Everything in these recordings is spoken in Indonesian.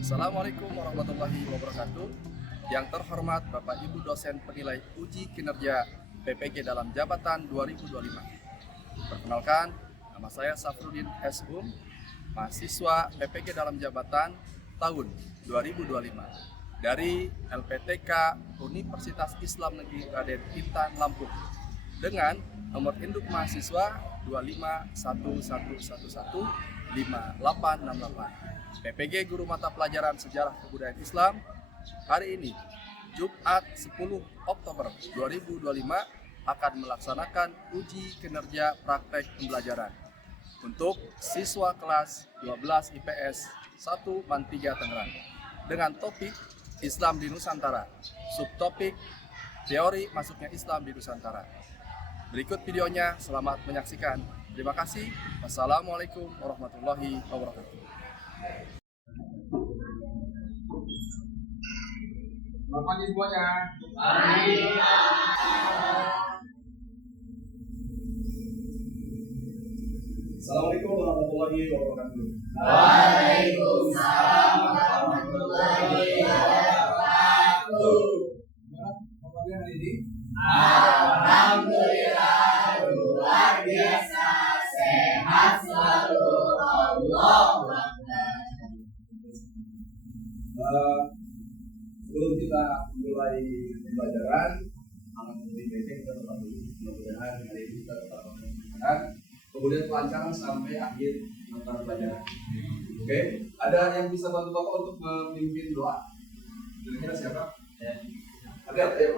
Assalamualaikum warahmatullahi wabarakatuh. Yang terhormat Bapak Ibu dosen penilai uji kinerja PPG dalam jabatan 2025. Perkenalkan, nama saya Safruddin S. mahasiswa PPG dalam jabatan tahun 2025 dari LPTK Universitas Islam Negeri Raden Intan Lampung dengan nomor induk mahasiswa 25111158868. PPG Guru Mata Pelajaran Sejarah Kebudayaan Islam. Hari ini, Jumat 10 Oktober 2025 akan melaksanakan uji kinerja praktek pembelajaran untuk siswa kelas 12 IPS 1 MAN 3 Tangerang dengan topik Islam di Nusantara, subtopik teori masuknya Islam di Nusantara. Berikut videonya, selamat menyaksikan. Terima kasih. Wassalamualaikum warahmatullahi wabarakatuh. Selamat pagi semuanya. Assalamualaikum warahmatullahi wabarakatuh. Waalaikumsalam warahmatullahi wabarakatuh. Apa hari ini? Alhamdulillah, luar biasa, sehat selalu. Allahu Akbar. Sebelum kita mulai pembelajaran, alat PPG kita tetap dulu. Mudah-mudahan hari ini kita tetap pembelajaran, kemudian kelancaran sampai akhir mata pelajaran. Oke, ada yang bisa bantu Bapak untuk memimpin doa? Kira-kira siapa? Ada ya?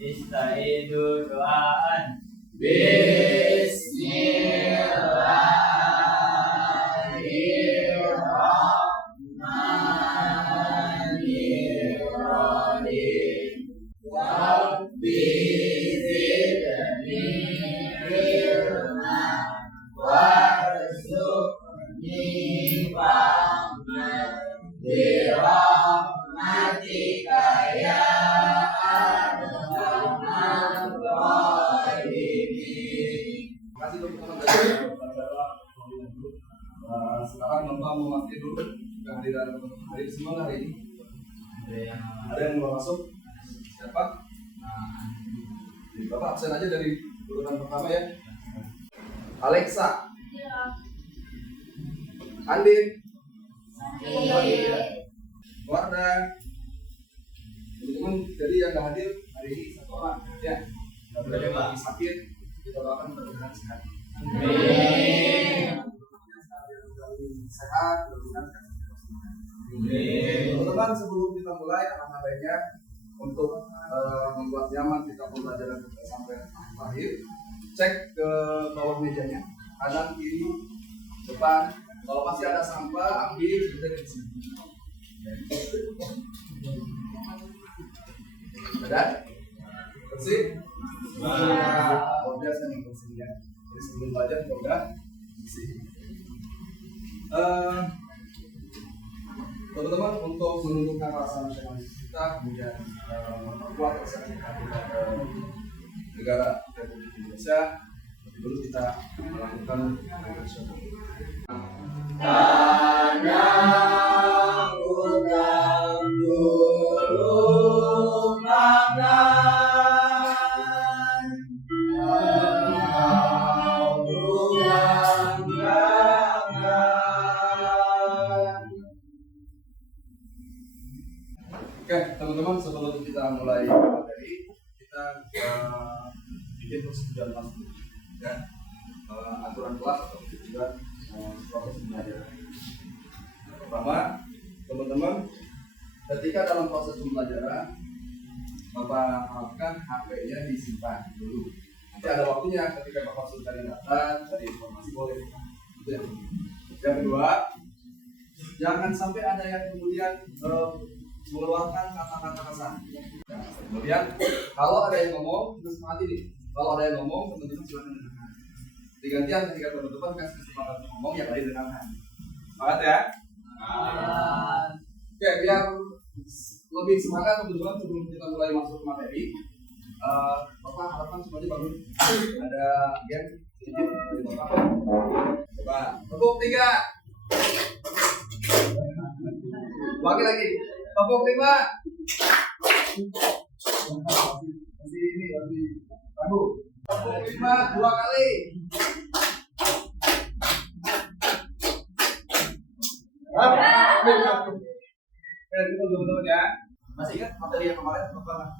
Istaidu doaan. Bismillahirrahmanirrahim. Rabbi zidni ilma warzuqni fahman birahmatika ya arhamar rahimin. Terima kasih teman-teman. Sekarang Bapak memakai dulu kehadiran hari semua hari ini. Ada yang mau masuk? Siapa? Jadi Bapak absen aja dari urutan pertama ya. Alexa. Andin. Warda. Teman-teman, jadi yang nggak hadir hari ini satu orang ya. Nggak boleh lagi sakit. Kita doakan mudah-mudahan sehat. Amin. Sehat, mudah-mudahan sehat. Teman-teman, sebelum kita mulai, alangkah baiknya untuk membuat nyaman kita pembelajaran kita sampai akhir, cek ke bawah mejanya, kanan, kiri, depan. Kalau masih ada sampah, ambil kita di sini. Ada? Bersih? Oh, biasa nih bersihnya. Jadi sebelum belajar kita udah bersih. Teman-teman, untuk menumbuhkan rasa nasionalisme kita, kemudian memperkuat rasa kita ke negara Republik Indonesia, dulu kita melakukan nasional. Kadang utang dulu makan, mau pulang jangan. Oke, teman-teman, sebelum kita mulai materi, kita bikin persetujuan kelas dulu, ya. Aturan kelas atau juga proses pembelajaran. Pertama, teman-teman, ketika dalam proses pembelajaran, Bapak harapkan HP-nya disimpan dulu. Nanti ada waktunya ketika Bapak sudah cari data, cari informasi boleh. Itu yang kedua. Yang kedua, jangan sampai ada yang kemudian mengeluarkan kata-kata kasar. Kemudian kalau ada yang ngomong, terus mati nih. Kalau ada yang ngomong, teman-teman silakan dengarkan. Digantian ketika teman-teman kasih kesempatan ngomong, yang lain dengarkan. Semangat ya. Oke, biar lebih semangat teman-teman sebelum kita mulai masuk ke materi, Bapak harapkan semuanya bangun. Ada game sedikit dari Bapak. Coba tepuk 3. Ulangi lagi. Kelompok 5. Masih ini masih ragu. Kelompok 5 2 kali. Itu teman-teman ya. Masih ingat materi yang kemarin apa?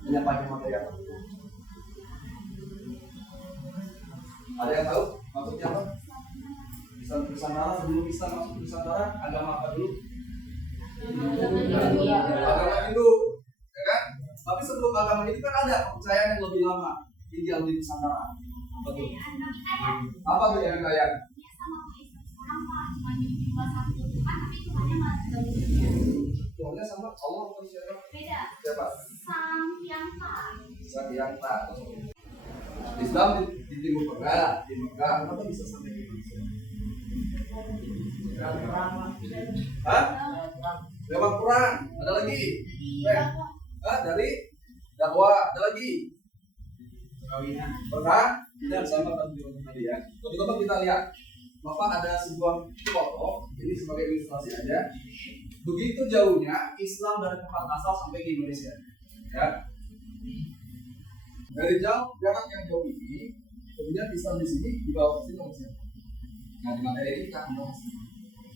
Menyampaikan materi apa? Ada yang tahu maksudnya apa? Islam Nusantara, sebelum Islam masuk Nusantara, agama apa dulu? Agama Hindu, ya kan? Tapi sebelum agama itu kan ada kepercayaan yang lebih lama tinggal di Nusantara. Betul. Apa tuh yang kalian? Tuhannya sama Allah atau siapa? Beda. Siapa? Sang Hyang Tara. Islam di Timur Tengah, di Mekah, kenapa bisa sampai ke Indonesia? Hah? Lewat Quran, ada lagi? Dari dakwah, ada lagi? Pernah? Dan sama tadi ya. Coba kita lihat. Bapak ada sebuah foto, ini sebagai ilustrasi aja. Begitu jauhnya Islam dari tempat asal sampai ke Indonesia. Ya. Dari jauh jarak yang jauh ini, kemudian Islam di sini dibawa ke sini oleh siapa? Nah, di materi ini kita akan bahas.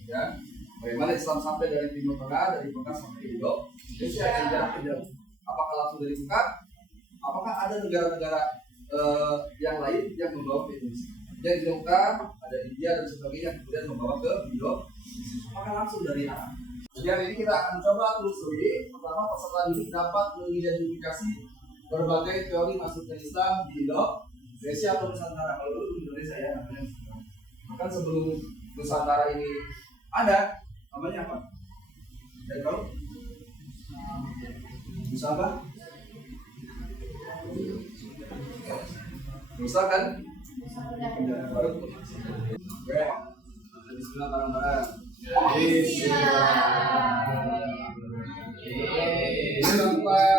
Ya. Bagaimana Islam sampai dari Timur Tengah, dari Mekah sampai ke Indonesia yang jaraknya jauh. Apakah langsung dari Mekah? Apakah ada negara-negara yang lain yang membawa ke Indonesia? Yang di Mekah, ada India dan sebagainya yang kemudian membawa ke Indonesia. Apakah langsung dari Arab? Jadi hari ini kita akan coba telusuri. Pertama, peserta didik dapat mengidentifikasi berbagai teori masuknya Islam di Indonesia atau Nusantara. Kalau dulu di Indonesia ya namanya. Bahkan sebelum Nusantara ini ada, namanya apa? Ya tahu? Nusa apa? Nusa kan? Baru. Oke. Bismillah bareng-bareng. Sampai.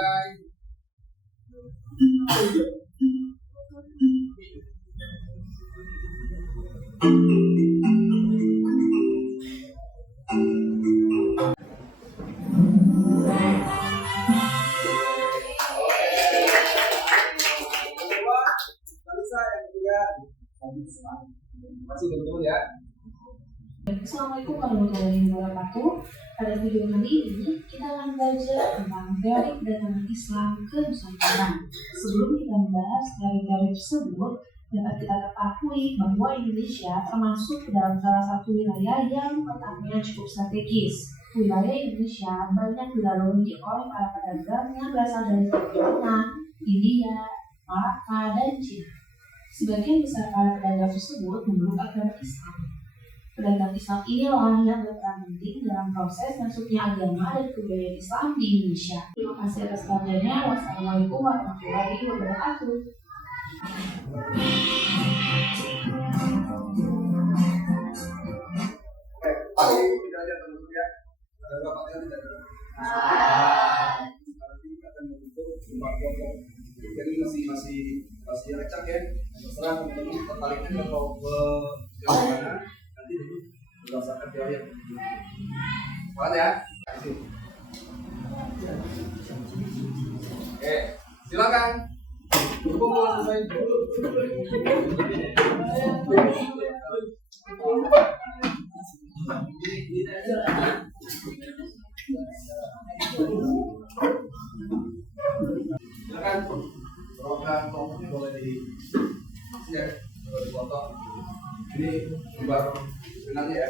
Masih teman-teman ya. Assalamualaikum warahmatullahi wabarakatuh. Pada video kali ini kita akan belajar tentang teori kedatangan Islam ke Nusantara. Sebelum kita membahas teori-teori tersebut, dapat kita ketahui bahwa Indonesia termasuk dalam salah satu wilayah yang letaknya cukup strategis. Wilayah Indonesia banyak dilalui oleh para pedagang yang berasal dari Timur Tengah, India, Malaka, dan Cina. Sebagian besar para pedagang tersebut memeluk agama Islam. Pedagang Islam inilah yang berperan penting dalam proses masuknya agama dan kebudayaan Islam di Indonesia. Terima kasih atas perhatiannya. Wassalamualaikum warahmatullahi wabarakatuh. Oke, tidak ada teman-teman ya. Ada berapa teori tidak ada? Sekarang ini akan membentuk 4 kelompok. Jadi masih acak ya. Terserah teman-teman tertariknya ke kelompok yang mana. Nanti dulu berdasarkan teori yang paham ya? Oke, silakan. Kumpul selesai dulu. Silakan. Program kelompoknya boleh di ya, boleh dipoto. Ini gambar sebenarnya ya.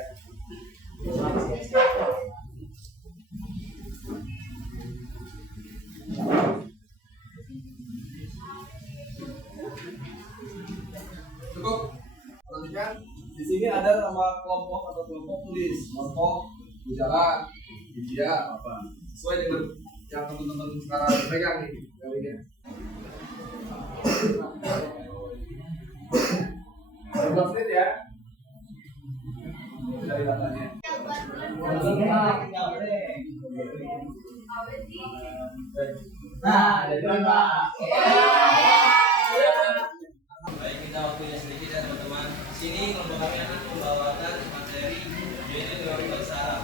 Cukup. Perhatikan di sini ada nama kelompok atau kelompok tulis, kelompok berjalan, dia apa? Sesuai dengan yang teman-teman sekarang pegang nih teorinya. 15 menit ya. Dari datanya. Nah, ada dua. Baik, kita waktunya sedikit ya teman-teman. Sini kelompok kami akan membawakan materi yaitu teori bahasa Arab.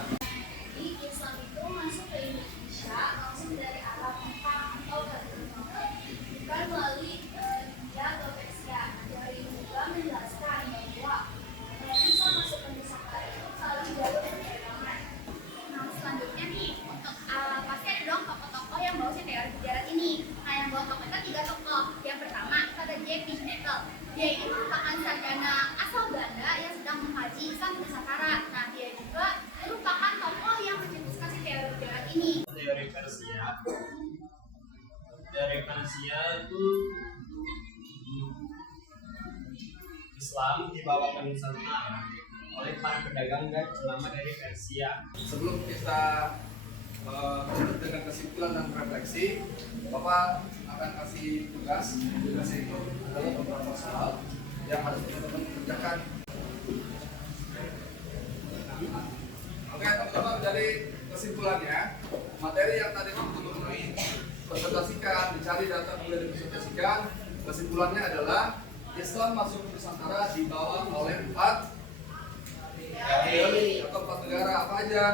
Islam dibawa ke Nusantara oleh para pedagang dan ulama dari Persia. Sebelum kita tutup dengan kesimpulan dan refleksi, Bapak akan kasih tugas. Tugasnya itu adalah beberapa soal yang harus teman-teman kerjakan. Oke teman-teman, dari kesimpulannya, materi yang tadi teman-teman presentasikan, dicari data kemudian dipresentasikan, kesimpulannya adalah Islam masuk ke Nusantara dibawa oleh 4 atau 4 negara apa aja?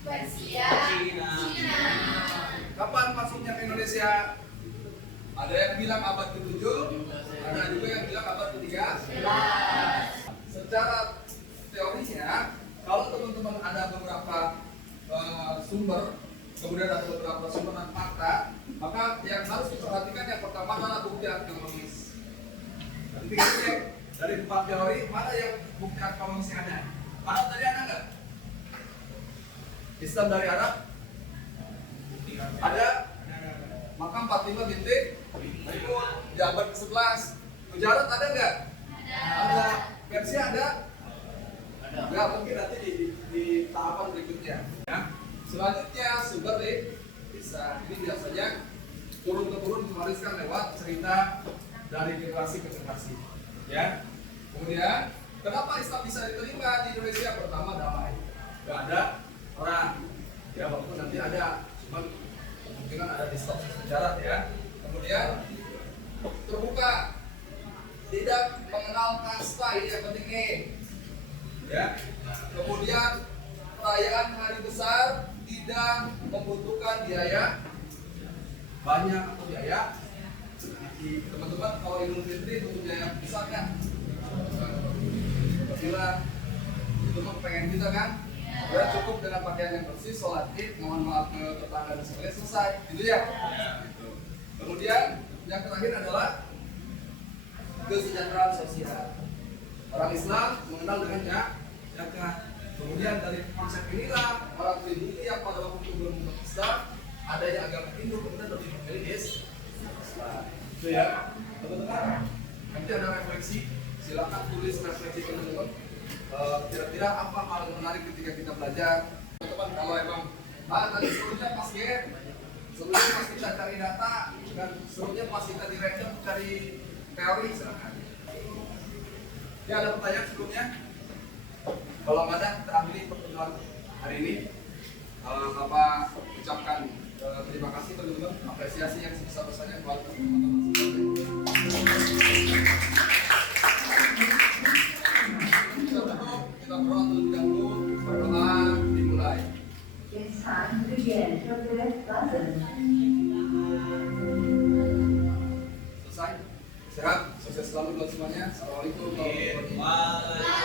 Persia, Cina. Kapan masuknya ke Indonesia? Ada yang bilang abad ke-7, ada juga yang bilang abad ke-3. Secara teorinya, kalau teman-teman ada beberapa sumber, kemudian ada beberapa sumber dan fakta, maka yang harus diperhatikan yang pertama adalah bukti arkeologis. Nanti kita cek dari 4 teori, mana yang bukti arkeologisnya ada? Arab dari ada nggak? Islam dari Arab? Ada? Maka 45 bintik berikut di abad ke-11. Gujarat ada nggak? Ada. Persia ada? Nggak, mungkin nanti di tahapan berikutnya. Ya. Selanjutnya sumber bisa. Ini biasanya turun-temurun diwariskan lewat cerita dari generasi ke generasi. Ya. Kemudian, kenapa Islam bisa diterima di Indonesia? Pertama, damai. Nggak ada perang. Ya, walaupun nanti ada, cuman kemungkinan ada distorsi sejarah ya. Kemudian terbuka, tidak mengenal kasta, ini yang penting nih. Ya. Kemudian perayaan hari besar tidak membutuhkan biaya banyak atau biaya. Teman-teman kalau Idul Fitri butuh biaya besar kan? Bila itu mah pengen kita kan? Ya cukup dengan pakaian yang bersih, sholat id, mohon maaf ke tetangga dan sebagainya, selesai, gitu ya. Gitu. Kemudian yang terakhir adalah kesejahteraan sosial. Orang Islam mengenal dengan zakat. Kemudian dari konsep inilah orang pribumi yang pada waktu itu belum umat Islam, ada yang agama Hindu kemudian lebih memilih Islam. Itu ya, teman-teman. Nanti ada refleksi, silakan tulis refleksi teman-teman. Kira-kira apa hal yang menarik ketika kita belajar, teman-teman. Kalau emang tadi sebelumnya pas game, sebelumnya pas kita cari data, dan sebelumnya pas kita di random cari teori, silakan. Ya ada pertanyaan sebelumnya? Kalau nggak ada, kita akhiri pertemuan hari ini. Bapak ucapkan terima kasih teman-teman, apresiasi yang sebesar-besarnya buat teman-teman semuanya. Kita berdoa terlebih dahulu, berdoa dimulai. Selesai? Sehat? Sukses selalu buat semuanya. Assalamualaikum warahmatullahi wabarakatuh.